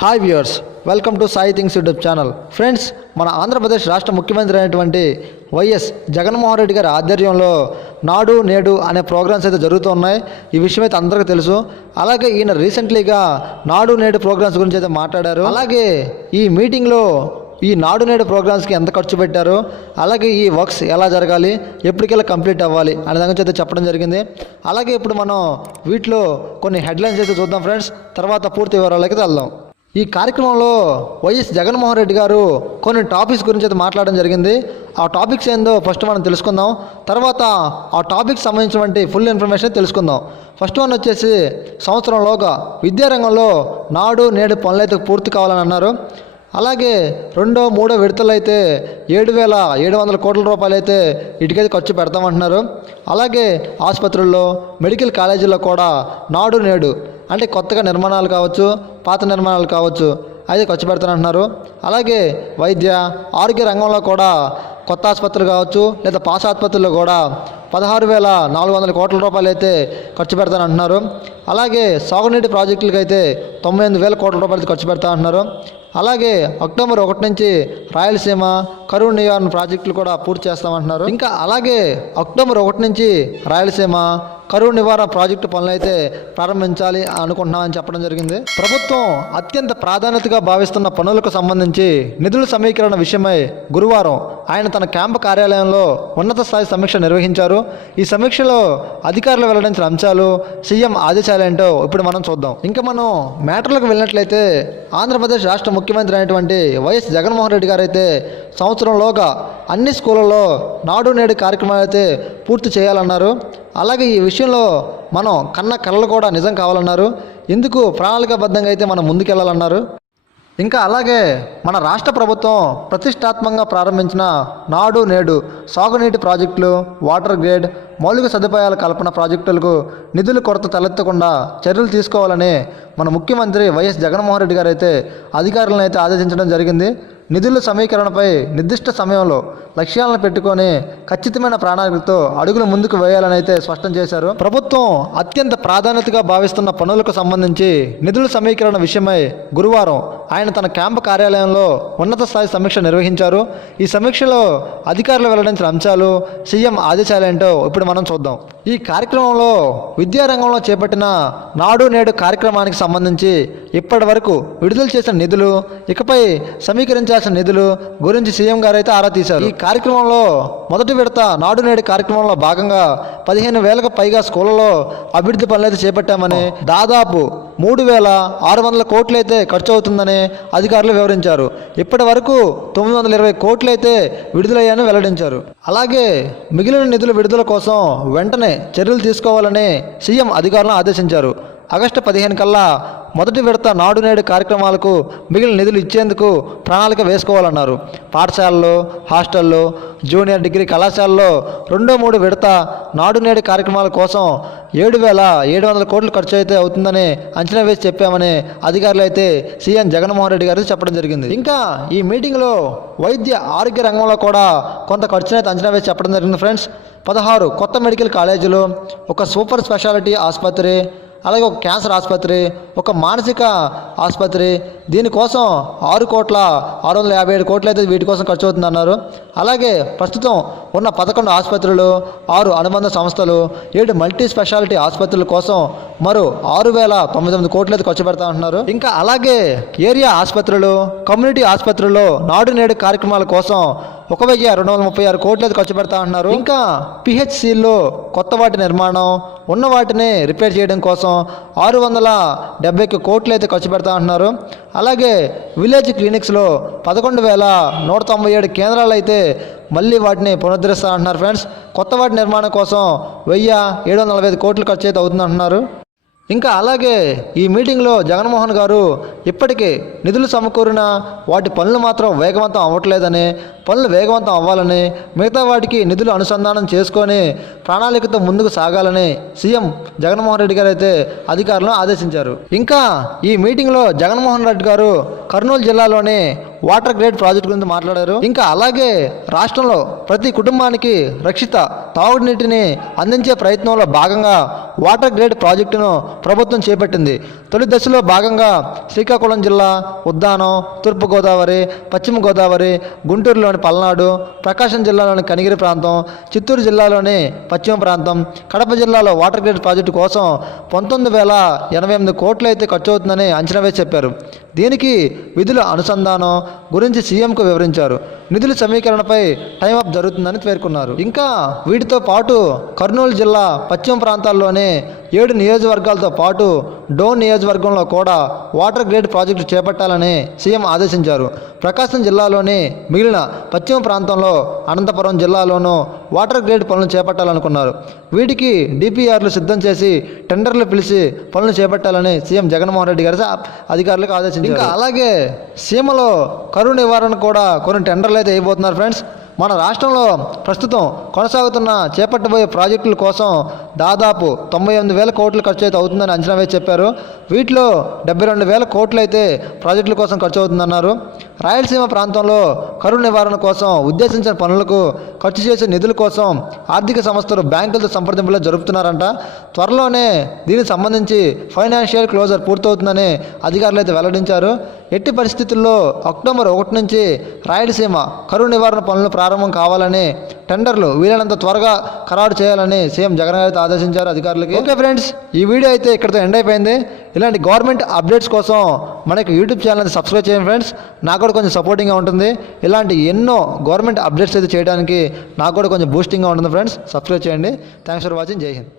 Hi viewers, welcome to Sai things YouTube channel. Friends, మన ఆంధ్రప్రదేశ్ రాష్ట్ర ముఖ్యమంత్రి అయినటువంటి వైఎస్ జగన్మోహన్ రెడ్డి గారి ఆధ్వర్యంలో నాడు నేడు అనే ప్రోగ్రామ్స్ అయితే జరుగుతూ ఉన్నాయి. ఈ విషయం అయితే అందరికీ తెలుసు. అలాగే ఈయన రీసెంట్లీగా నాడు నేడు ప్రోగ్రామ్స్ గురించి అయితే మాట్లాడారు. అలాగే ఈ మీటింగ్లో ఈ నాడు నేడు ప్రోగ్రామ్స్కి ఎంత ఖర్చు పెట్టారు, అలాగే ఈ వర్క్స్ ఎలా జరగాలి, ఎప్పటికెలా కంప్లీట్ అవ్వాలి అనే దాని గురించి అయితే చెప్పడం జరిగింది. అలాగే ఇప్పుడు మనం వీటిలో కొన్ని హెడ్లైన్స్ అయితే చూద్దాం ఫ్రెండ్స్. తర్వాత పూర్తి వివరాలకి వెళ్దాం. ఈ కార్యక్రమంలో వైఎస్ జగన్మోహన్ రెడ్డి గారు కొన్ని టాపిక్స్ గురించి అయితే మాట్లాడడం జరిగింది. ఆ టాపిక్స్ ఏందో ఫస్ట్ మనం తెలుసుకుందాం. తర్వాత ఆ టాపిక్స్ సంబంధించినటువంటి ఫుల్ ఇన్ఫర్మేషన్ తెలుసుకుందాం. ఫస్ట్ వన్ వచ్చేసి సంవత్సరంలోగా విద్యారంగంలో నాడు నేడు పనులైతే పూర్తి కావాలని అన్నారు. అలాగే రెండో మూడో విడతలు అయితే 7,700 కోట్ల రూపాయలు అయితే ఇటుకైతే ఖర్చు పెడతామంటున్నారు. అలాగే ఆసుపత్రుల్లో మెడికల్ కాలేజీల్లో కూడా నాడు నేడు అంటే కొత్తగా నిర్మాణాలు కావచ్చు, పాత నిర్మాణాలు కావచ్చు, అయితే ఖర్చు పెడతానంటున్నారు. అలాగే వైద్య ఆరోగ్య రంగంలో కూడా కొత్త ఆసుపత్రులు కావచ్చు లేదా పాత ఆసుపత్రుల్లో కూడా 16,400 కోట్ల రూపాయలు అయితే ఖర్చు పెడతానంటున్నారు. అలాగే సాగునీటి ప్రాజెక్టులకి అయితే 98,000 కోట్ల రూపాయలు ఖర్చు పెడతా అంటున్నారు. అలాగే అక్టోబర్ 1 నుంచి రాయలసీమ కరువు నివారణ ప్రాజెక్టులు కూడా పూర్తి చేస్తామంటున్నారు. ఇంకా అలాగే అక్టోబర్ 1 నుంచి రాయలసీమ కరువు నివారణ ప్రాజెక్టు పనులు అయితే ప్రారంభించాలి అనుకుంటున్నామని చెప్పడం జరిగింది. ప్రభుత్వం అత్యంత ప్రాధాన్యతగా భావిస్తున్న పనులకు సంబంధించి నిధుల సమీకరణ విషయమై గురువారం ఆయన తన క్యాంపు కార్యాలయంలో ఉన్నత స్థాయి సమీక్ష నిర్వహించారు. ఈ సమీక్షలో అధికారులు వెల్లడించిన అంశాలు, సీఎం ఆదేశాలేంటో ఇప్పుడు మనం చూద్దాం. ఇంకా మనం మ్యాటర్లకు వెళ్ళినట్లయితే ఆంధ్రప్రదేశ్ రాష్ట్ర ముఖ్యమంత్రి అయినటువంటి వైఎస్ జగన్మోహన్ రెడ్డి గారు అయితే సంవత్సరంలోగా అన్ని స్కూళ్ళల్లో నాడు నేడు కార్యక్రమాలు అయితే పూర్తి చేయాలన్నారు. అలాగే ఈ విషయంలో మనం కన్న కళలు కూడా నిజం కావాలన్నారు. ఇందుకు ప్రణాళికాబద్ధంగా అయితే మనం ముందుకెళ్లాలన్నారు. ఇంకా అలాగే మన రాష్ట్ర ప్రభుత్వం ప్రతిష్టాత్మకంగా ప్రారంభించిన నాడు నేడు సాగునీటి ప్రాజెక్టులు, వాటర్ గ్రేడ్, మౌలిక సదుపాయాల కల్పన ప్రాజెక్టులకు నిధుల కొరత తలెత్తకుండా చర్యలు తీసుకోవాలని మన ముఖ్యమంత్రి వైఎస్ జగన్మోహన్ రెడ్డి గారు అయితే అధికారులను అయితే ఆదేశించడం జరిగింది. నిధుల సమీకరణపై నిర్దిష్ట సమయంలో లక్ష్యాలను పెట్టుకొని ఖచ్చితమైన ప్రణాళికతో అడుగులు ముందుకు వేయాలని అయితే స్పష్టం చేశారు. ప్రభుత్వం అత్యంత ప్రాధాన్యతగా భావిస్తున్న పనులకు సంబంధించి నిధుల సమీకరణ విషయమై గురువారం ఆయన తన క్యాంపు కార్యాలయంలో ఉన్నత స్థాయి సమీక్ష నిర్వహించారు. ఈ సమీక్షలో అధికారులు వెల్లడించిన అంశాలు, సీఎం ఆదేశాలేంటో ఇప్పుడు మనం చూద్దాం. ఈ కార్యక్రమంలో విద్యారంగంలో చేపట్టిన నాడు నేడు కార్యక్రమానికి సంబంధించి ఇప్పటి వరకు విడుదల చేసిన నిధులు, ఇకపై సమీకరించాల్సిన నిధులు గురించి సీఎం గారు అయితే ఆరా తీశారు. ఈ కార్యక్రమంలో మొదటి విడత నాడు నేడు కార్యక్రమంలో భాగంగా 15,000కు పైగా స్కూళ్లలో అభివృద్ధి పనులు అయితే చేపట్టామని, దాదాపు 3,600 కోట్లు అయితే ఖర్చు అవుతుందని అధికారులు వివరించారు. ఇప్పటి వరకు 920 కోట్లు అయితే విడుదలయ్యాయని వెల్లడించారు. అలాగే మిగిలిన నిధుల విడుదల కోసం వెంటనే చర్యలు తీసుకోవాలని సీఎం అధికారులను ఆదేశించారు. ఆగస్టు 15 కల్లా మొదటి విడత నాడు నేడు కార్యక్రమాలకు మిగిలిన నిధులు ఇచ్చేందుకు ప్రణాళిక వేసుకోవాలన్నారు. పాఠశాలలు, హాస్టళ్ళు, జూనియర్ డిగ్రీ కళాశాలలో 2-3 విడత నాడు నేడు కార్యక్రమాల కోసం 7,700 కోట్లు ఖర్చు అయితే అవుతుందని అంచనా వేసి చెప్పామని అధికారులు అయితే సీఎం జగన్మోహన్ రెడ్డి గారు చెప్పడం జరిగింది. ఇంకా ఈ మీటింగ్లో వైద్య ఆరోగ్య రంగంలో కూడా కొంత ఖర్చునైతే అంచనా వేసి చెప్పడం జరిగింది ఫ్రెండ్స్. 16 కొత్త మెడికల్ కాలేజీలు, ఒక సూపర్ స్పెషాలిటీ ఆసుపత్రి, అలాగే ఒక క్యాన్సర్ ఆసుపత్రి, ఒక మానసిక ఆసుపత్రి, దీనికోసం 6,657 కోట్లు అయితే వీటి కోసం ఖర్చు అవుతుందన్నారు. అలాగే ప్రస్తుతం ఉన్న 11 ఆసుపత్రులు, 6 అనుబంధ సంస్థలు, 7 మల్టీ స్పెషాలిటీ ఆసుపత్రుల కోసం మరో 6,900 కోట్లు అయితే ఖర్చు పెడతా ఉంటున్నారు. ఇంకా అలాగే ఏరియా ఆసుపత్రులు, కమ్యూనిటీ ఆసుపత్రుల్లో నాడు నేడు కార్యక్రమాల కోసం 1,236 కోట్లు అయితే ఖర్చు పెడతా ఉంటున్నారు. ఇంకా పిహెచ్సిల్లో కొత్త వాటి నిర్మాణం, ఉన్న వాటిని రిపేర్ చేయడం కోసం 670 కోట్లు అయితే ఖర్చు పెడతా ఉంటున్నారు. అలాగే విలేజ్ క్లినిక్స్లో 11,197 కేంద్రాలు అయితే మళ్ళీ వాటిని పునరుద్ధరిస్తా అంటున్నారు ఫ్రెండ్స్. కొత్త వాటి నిర్మాణం కోసం 1,745 కోట్లు ఖర్చు అయితే అవుతుందంటున్నారు. ఇంకా అలాగే ఈ మీటింగ్లో జగన్మోహన్ గారు ఇప్పటికే నిధులు సమకూరిన వాటి పనులు మాత్రం వేగవంతం అవ్వట్లేదని, పనులు వేగవంతం అవ్వాలని, మిగతా వాటికి నిధులు అనుసంధానం చేసుకొని ప్రణాళికతో ముందుకు సాగాలని సీఎం జగన్మోహన్ రెడ్డి గారు అయితే అధికారులను ఆదేశించారు. ఇంకా ఈ మీటింగ్లో జగన్మోహన్ రెడ్డి గారు కర్నూలు జిల్లాలోని వాటర్ గ్రేడ్ ప్రాజెక్ట్ గురించి మాట్లాడారు. ఇంకా అలాగే రాష్ట్రంలో ప్రతి కుటుంబానికి రక్షిత తాగునీటిని అందించే ప్రయత్నంలో భాగంగా వాటర్ గ్రేడ్ ప్రాజెక్టును ప్రభుత్వం చేపట్టింది. తొలి దశలో భాగంగా శ్రీకాకుళం జిల్లా, ఉద్దానం, తూర్పుగోదావరి, పశ్చిమ గోదావరి, గుంటూరులోని పల్నాడు, ప్రకాశం జిల్లాలోని కనిగిరి ప్రాంతం, చిత్తూరు జిల్లాలోని పశ్చిమ ప్రాంతం, కడప జిల్లాలో వాటర్ గ్రేడ్ ప్రాజెక్టు కోసం 19,088 కోట్లు అయితే ఖర్చు అవుతుందని అంచనా వేసి చెప్పారు. దీనికి విధుల అనుసంధానం గురించి సీఎంకు వివరించారు. నిధుల సమీకరణపై టైమప్ జరుగుతుందని పేర్కొన్నారు. ఇంకా వీటితో పాటు కర్నూలు జిల్లా పశ్చిమ ప్రాంతాల్లోనే 7 నియోజకవర్గాలతో పాటు డోన్ నియోజకవర్గంలో కూడా వాటర్ గ్రేడ్ ప్రాజెక్టు చేపట్టాలని సీఎం ఆదేశించారు. ప్రకాశం జిల్లాలోని మిగిలిన పశ్చిమ ప్రాంతంలో అనంతపురం జిల్లాలోనూ వాటర్ గ్రేడ్ పనులు చేపట్టాలనుకున్నారు. వీటికి డిపిఆర్లు సిద్ధం చేసి టెండర్లు పిలిచి పనులు చేపట్టాలని సీఎం జగన్మోహన్ రెడ్డి గారు అధికారులకు ఆదేశించారు. ఇంకా అలాగే సీమలో కరువు నివారణ కూడా కొన్ని టెండర్లు అయితే వేయబోతున్నారు. ఫ్రెండ్స్, మన రాష్ట్రంలో ప్రస్తుతం కొనసాగుతున్న చేపట్టబోయే ప్రాజెక్టుల కోసం దాదాపు 98,000 కోట్లు ఖర్చు అయితే అవుతుందని అంచనా వేసి చెప్పారు. వీటిలో 72,000 కోట్లు అయితే ప్రాజెక్టుల కోసం ఖర్చు అవుతుందన్నారు. రాయలసీమ ప్రాంతంలో కరువు నివారణ కోసం ఉద్దేశించిన పనులకు ఖర్చు చేసే నిధుల కోసం ఆర్థిక సంస్థలు బ్యాంకులతో సంప్రదింపులు జరుపుతున్నారంట. త్వరలోనే దీనికి సంబంధించి ఫైనాన్షియల్ క్లోజర్ పూర్తవుతుందని అధికారులు అయితే వెల్లడించారు. ఎట్టి పరిస్థితుల్లో అక్టోబర్ 1 నుంచి రాయలసీమ కరువు నివారణ పనులు ప్రారంభం కావాలని టెండర్లు వీలైనంత త్వరగా ఖరారు చేయాలని సీఎం జగన్ గారు ఆదేశించారు అధికారులకి. ఓకే ఫ్రెండ్స్, ఈ వీడియో అయితే ఇక్కడితో ఎండ్ అయిపోయింది. ఇలాంటి గవర్నమెంట్ అప్డేట్స్ కోసం మనకి యూట్యూబ్ ఛానల్ అయితే సబ్స్క్రైబ్ చేయండి ఫ్రెండ్స్. నాకు కూడా కొంచెం సపోర్టింగ్గా ఉంటుంది. ఇలాంటి ఎన్నో గవర్నమెంట్ అప్డేట్స్ అయితే చేయడానికి నాకు కూడా కొంచెం బూస్టింగ్గా ఉంటుంది ఫ్రెండ్స్. సబ్స్క్రైబ్ చేయండి. Thanks for watching. జై హింద్.